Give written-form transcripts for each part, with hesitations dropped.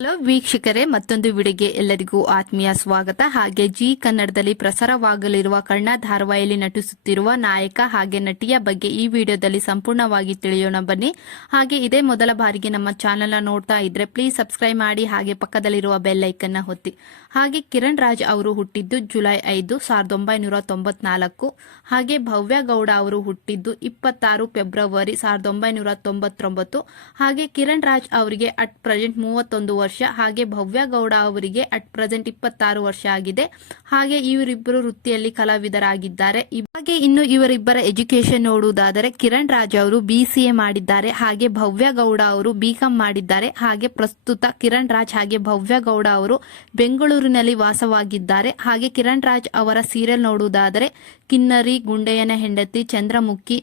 Hello ವೀಕ್ಷಕರೇ, ಮತ್ತೊಂದು ವಿಡಿಯೋಗೆ ಎಲ್ಲರಿಗೂ ಆತ್ಮೀಯ ಸ್ವಾಗತ. ಹಾಗೆ ಜಿ ಕನ್ನಡದಲ್ಲಿ ಪ್ರಸಾರವಾಗಲಿರುವ ಕರ್ಣ ಧಾರಾವಾಹಿಯಲ್ಲಿ ನಟಿಸುತ್ತಿರುವ ನಾಯಕ ಹಾಗೆ ನಟಿಯ ಬಗ್ಗೆ ಈ ವಿಡಿಯೋದಲ್ಲಿ ಸಂಪೂರ್ಣವಾಗಿ ತಿಳಿಯೋಣ ಬನ್ನಿ. ಹಾಗೆ ಇದೇ ಮೊದಲ ಬಾರಿಗೆ ನಮ್ಮ ಚಾನೆಲ್ ನೋಡ್ತಾ ಇದ್ರೆ ಪ್ಲೀಸ್ ಸಬ್ಸ್ಕ್ರೈಬ್ ಮಾಡಿ, ಹಾಗೆ ಪಕ್ಕದಲ್ಲಿರುವ ಬೆಲ್ ಐಕನ್ ನ ಒತ್ತಿ. ಹಾಗೆ ಕಿರಣ್ ರಾಜ್ ಅವರು ಹುಟ್ಟಿದ್ದು ಜುಲೈ 5, 1994. ಹಾಗೆ ಭವ್ಯ ಗೌಡ ಅವರು ಹುಟ್ಟಿದ್ದು 26 ಫೆಬ್ರವರಿ 1999. ಹಾಗೆ ಕಿರಣ್ ರಾಜ್ ಅವರಿಗೆ ಅಟ್ ಪ್ರೆಸೆಂಟ್ 31 ವರ್ಷ. ಹಾಗೆ ಭವ್ಯ ಗೌಡ ಅವರಿಗೆ ಅಟ್ ಪ್ರೆಸೆಂಟ್ 26 ವರ್ಷ ಆಗಿದೆ. ಹಾಗೆ ಇವರಿಬ್ಬರು ವೃತ್ತಿಯಲ್ಲಿ ಕಲಾವಿದರಾಗಿದ್ದಾರೆ. ಹಾಗೆ ಇನ್ನು ಇವರಿಬ್ಬರ ಎಜುಕೇಶನ್ ನೋಡುವುದಾದರೆ ಕಿರಣ್ ರಾಜ್ ಅವರು BCA ಮಾಡಿದ್ದಾರೆ, ಹಾಗೆ ಭವ್ಯ ಗೌಡ ಅವರು BCom ಮಾಡಿದ್ದಾರೆ. ಹಾಗೆ ಪ್ರಸ್ತುತ ಕಿರಣ್ ರಾಜ್ ಹಾಗೆ ಭವ್ಯ ಗೌಡ ಅವರು ಬೆಂಗಳೂರಿನಲ್ಲಿ ವಾಸವಾಗಿದ್ದಾರೆ. ಹಾಗೆ ಕಿರಣ್ ರಾಜ್ ಅವರ ಸೀರಿಯಲ್ ನೋಡುವುದಾದರೆ ಕಿನ್ನರಿ, ಗುಂಡೆಯನ ಹೆಂಡತಿ, ಚಂದ್ರಮುಖಿ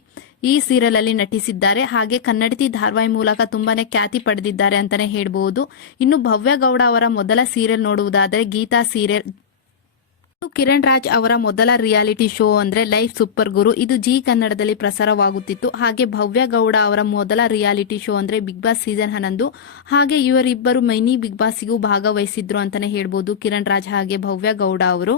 ಈ ಸೀರಿಯಲ್ ಅಲ್ಲಿ ನಟಿಸಿದ್ದಾರೆ. ಹಾಗೆ ಕನ್ನಡತಿ ಧಾರಾವಾಹಿ ಮೂಲಕ ತುಂಬಾನೇ ಖ್ಯಾತಿ ಪಡೆದಿದ್ದಾರೆ ಅಂತಾನೆ ಹೇಳಬಹುದು. ಇನ್ನು ಭವ್ಯ ಗೌಡ ಅವರ ಮೊದಲ ಸೀರಿಯಲ್ ನೋಡುವುದಾದರೆ ಗೀತಾ ಸೀರಿಯಲ್. ಕಿರಣ್ ರಾಜ್ ಅವರ ಮೊದಲ ರಿಯಾಲಿಟಿ ಶೋ ಅಂದ್ರೆ ಲೈಫ್ ಸೂಪರ್ ಗುರು, ಇದು ಜಿ ಕನ್ನಡದಲ್ಲಿ ಪ್ರಸಾರವಾಗುತ್ತಿತ್ತು. ಹಾಗೆ ಭವ್ಯ ಗೌಡ ಅವರ ಮೊದಲ ರಿಯಾಲಿಟಿ ಶೋ ಅಂದ್ರೆ ಬಿಗ್ ಬಾಸ್ ಸೀಸನ್ 11. ಹಾಗೆ ಇವರಿಬ್ಬರು ಮಿನಿ ಬಿಗ್ ಬಾಸ್ಗೂ ಭಾಗವಹಿಸಿದ್ರು ಅಂತಾನೆ ಹೇಳ್ಬಹುದು, ಕಿರಣ್ ರಾಜ್ ಹಾಗೆ ಭವ್ಯ ಗೌಡ ಅವರು.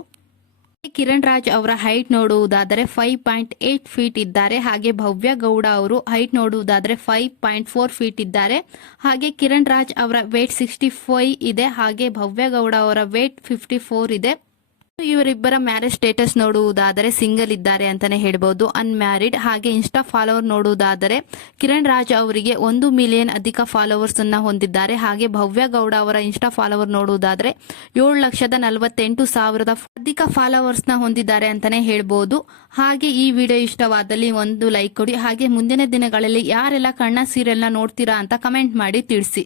ಕಿರಣ್ ರಾಜ್ ಅವರ ಹೈಟ್ ನೋಡುವುದಾದರೆ 5.8 ಫೀಟ್ ಇದ್ದಾರೆ. ಹಾಗೆ ಭವ್ಯ ಗೌಡ ಅವರು ಹೈಟ್ ನೋಡುವುದಾದರೆ 5.4 ಫೀಟ್ ಇದ್ದಾರೆ. ಹಾಗೆ ಕಿರಣ್ ರಾಜ್ ಅವರ ವೇಟ್ 65 ಇದೆ. ಹಾಗೆ ಭವ್ಯ ಗೌಡ ಅವರ ವೇಟ್ 54 ಇದೆ. ಇವರಿಬ್ಬರ ಮ್ಯಾರೇಜ್ ಸ್ಟೇಟಸ್ ನೋಡುವುದಾದರೆ ಸಿಂಗಲ್ ಇದ್ದಾರೆ ಅಂತಾನೆ ಹೇಳ್ಬಹುದು, ಅನ್ಮ್ಯಾರಿಡ್. ಹಾಗೆ ಇನ್ಸ್ಟಾ ಫಾಲೋವರ್ ನೋಡುವುದಾದರೆ ಕಿರಣ್ ರಾಜ್ ಅವರಿಗೆ 1 ಮಿಲಿಯನ್ ಅಧಿಕ ಫಾಲೋವರ್ಸ್ ಅನ್ನ ಹೊಂದಿದ್ದಾರೆ. ಹಾಗೆ ಭವ್ಯ ಗೌಡ ಅವರ ಇನ್ಸ್ಟಾ ಫಾಲೋವರ್ ನೋಡುವುದಾದರೆ 7,48,000 ಅಧಿಕ ಫಾಲೋವರ್ಸ್ ನ ಹೊಂದಿದ್ದಾರೆ ಅಂತಾನೆ ಹೇಳ್ಬಹುದು. ಹಾಗೆ ಈ ವಿಡಿಯೋ ಇಷ್ಟವಾದಲ್ಲಿ ಒಂದು ಲೈಕ್ ಕೊಡಿ. ಹಾಗೆ ಮುಂದಿನ ದಿನಗಳಲ್ಲಿ ಯಾರೆಲ್ಲ ಕರ್ಣ ಸೀರಿಯಲ್ ನ ನೋಡ್ತೀರಾ ಅಂತ ಕಮೆಂಟ್ ಮಾಡಿ ತಿಳಿಸಿ.